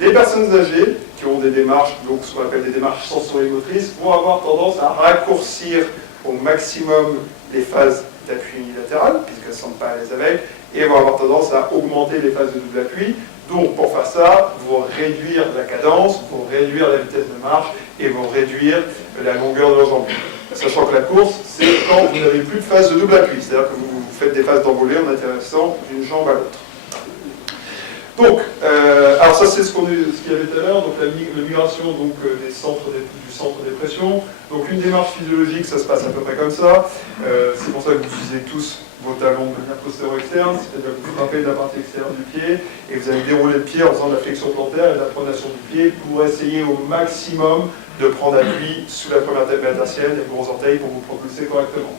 Les personnes âgées qui ont des démarches, donc ce qu'on appelle des démarches sensorimotrices, vont avoir tendance à raccourcir au maximum les phases d'appui unilatéral, puisqu'elles ne se sentent pas à l'aise avec, et vont avoir tendance à augmenter les phases de double appui. Donc pour faire ça, vont réduire la cadence, vont réduire la vitesse de marche et vont réduire la longueur de leurs jambes. Sachant que la course, c'est quand vous n'avez plus de phase de double appui, c'est-à-dire que vous faites des phases d'envolée en atterrissant d'une jambe à l'autre. Donc, alors ça c'est ce qu'il y avait tout à l'heure, donc la migration donc, du centre des pressions. Donc une démarche physiologique, ça se passe à peu près comme ça. C'est pour ça que vous utilisez tous vos talons de manière postéro-externe, c'est-à-dire que vous frappez de la partie extérieure du pied et vous allez dérouler le pied en faisant de la flexion plantaire et de la pronation du pied pour essayer au maximum de prendre appui sous la première tête métatarsienne et le gros orteil pour vous propulser correctement.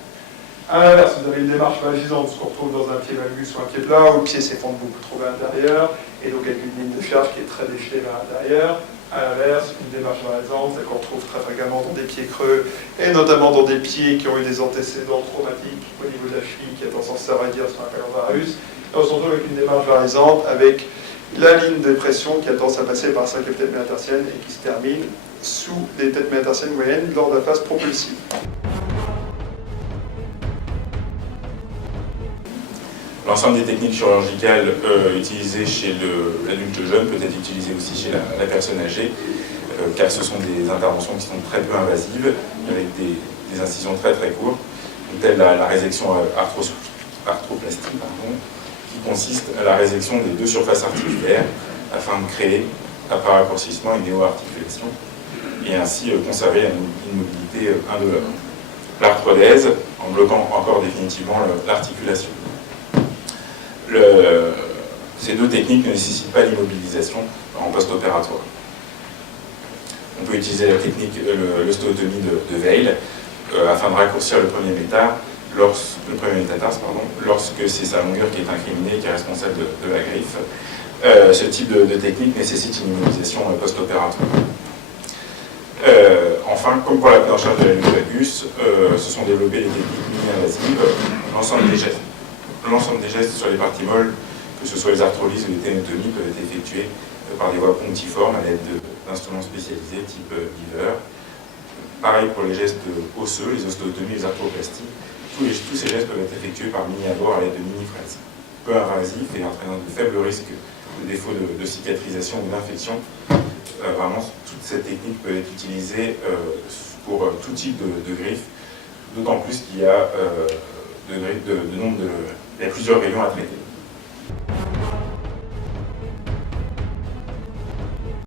À l'inverse, vous avez une démarche vagisante, ce qu'on retrouve dans un pied valgus ou un pied plat, où le pied s'effondre beaucoup trop vers l'intérieur, et donc avec une ligne de charge qui est très déchelée vers l'intérieur. À l'inverse, une démarche varisante, c'est qu'on retrouve très fréquemment dans des pieds creux, et notamment dans des pieds qui ont eu des antécédents traumatiques au niveau de la cheville, qui est en sens serraillère, ce qu'on appelle un varus. Et on se retrouve avec une démarche varisante, avec la ligne de pression qui a tendance à passer par la cinquième tête métatarsienne et qui se termine sous les têtes métatarsiennes moyennes lors de la phase propulsive. L'ensemble des techniques chirurgicales utilisées chez l'adulte jeune peut être utilisé aussi chez la personne âgée, car ce sont des interventions qui sont très peu invasives, avec des incisions très très courtes, telle la résection arthroplastie, qui consiste à la résection des deux surfaces articulaires afin de créer, par raccourcissement, une néo-articulation et ainsi conserver une mobilité indolore. L'arthrodèse, en bloquant encore définitivement l'articulation. Ces deux techniques ne nécessitent pas l'immobilisation en post-opératoire. On peut utiliser la technique, l'ostéotomie de Weil, afin de raccourcir le premier métatarse, lorsque c'est sa longueur qui est incriminée et qui est responsable de la griffe. Ce type de technique nécessite une immobilisation post-opératoire. Enfin, comme pour la prise en charge de la valgus, se sont développées des techniques mini-invasives, l'ensemble des gestes sur les parties molles, que ce soit les arthrolyses ou les ténotomies, peuvent être effectués par des voies punctiformes à l'aide d'instruments spécialisés type beaver. Pareil pour les gestes osseux, les ostéotomies, les arthroplasties. Tous ces gestes peuvent être effectués par mini-abords à l'aide de mini-fraises. Peu invasifs et entraînant de faibles risques de défaut de cicatrisation ou d'infection. Vraiment, toute cette technique peut être utilisée pour tout type de griffe, d'autant plus qu'il y a il y a plusieurs rayons à traiter.